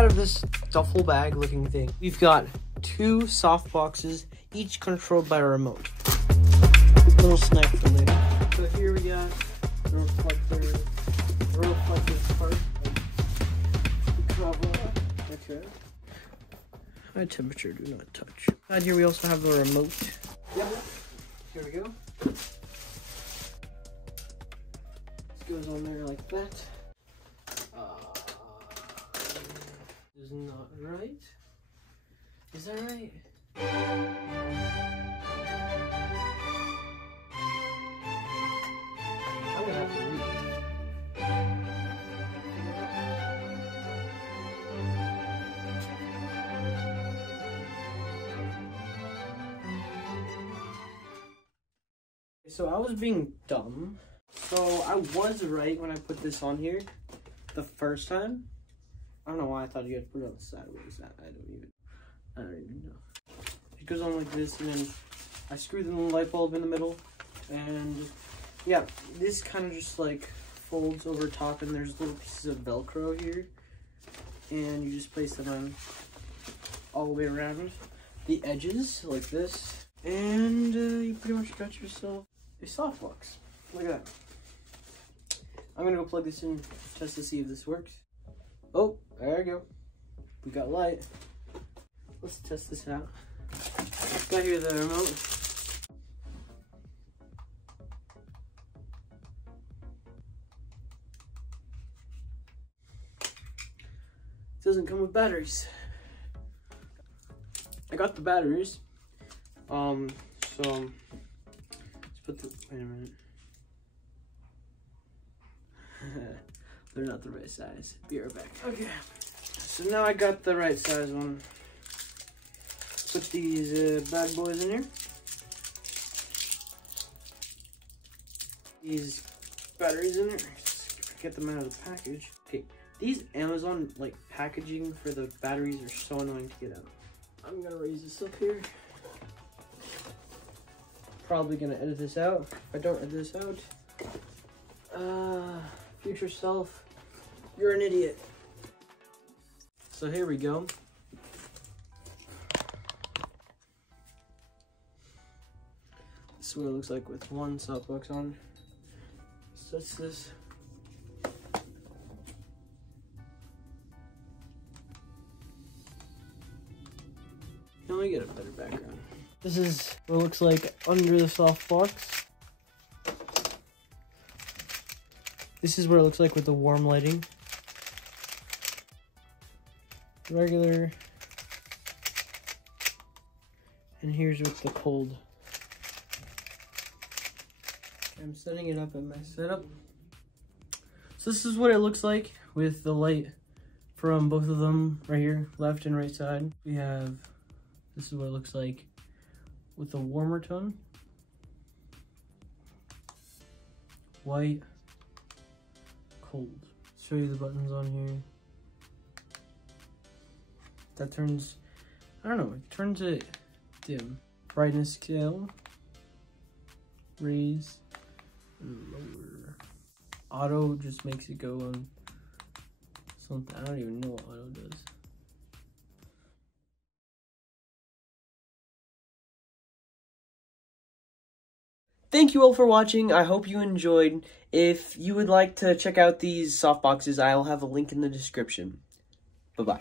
inside of this duffel bag looking thing, we've got 2 soft boxes, each controlled by a remote. A little snack for later. So here we got the reflector part of the cover. Okay. High temperature, do not touch. And here we also have the remote. Yep. Here we go. This goes on there like that. Is not right. Is that right? I'm gonna have to read. So I was being dumb. So I was right when I put this on here the first time. I don't know why I thought you had to put it on the sideways. I don't even know. It goes on like this, and then I screw the little light bulb in the middle, and yeah, this kind of just like folds over top, and there's little pieces of Velcro here, and you just place them on all the way around the edges like this, and you pretty much got yourself a softbox. Look at that. I'm gonna go plug this in just to see if this works. Oh, there we go. We got light. Let's test this out. Got here the remote. It doesn't come with batteries. I got the batteries. So let's put the, wait a minute. They're not the right size. Be right back. Okay. So now I got the right size one. Put these bad boys in here. These batteries in there. Get them out of the package. Okay. These Amazon like packaging for the batteries are so annoying to get out. I'm gonna raise this up here. Probably gonna edit this out. If I don't edit this out, future self, you're an idiot. So here we go. This is what it looks like with one softbox on. So that's this. Now we get a better background. This is what it looks like under the softbox. This is what it looks like with the warm lighting. Regular. And here's with the cold. I'm setting it up at my setup. So this is what it looks like with the light from both of them right here, left and right side. We have, this is what it looks like with the warmer tone. White. Cold. Show you the buttons on here. That turns, I don't know, it turns it dim. Brightness scale. Raise. And lower. Auto just makes it go on something. I don't even know what auto does. Thank you all for watching. I hope you enjoyed. If you would like to check out these softboxes, I'll have a link in the description. Bye-bye.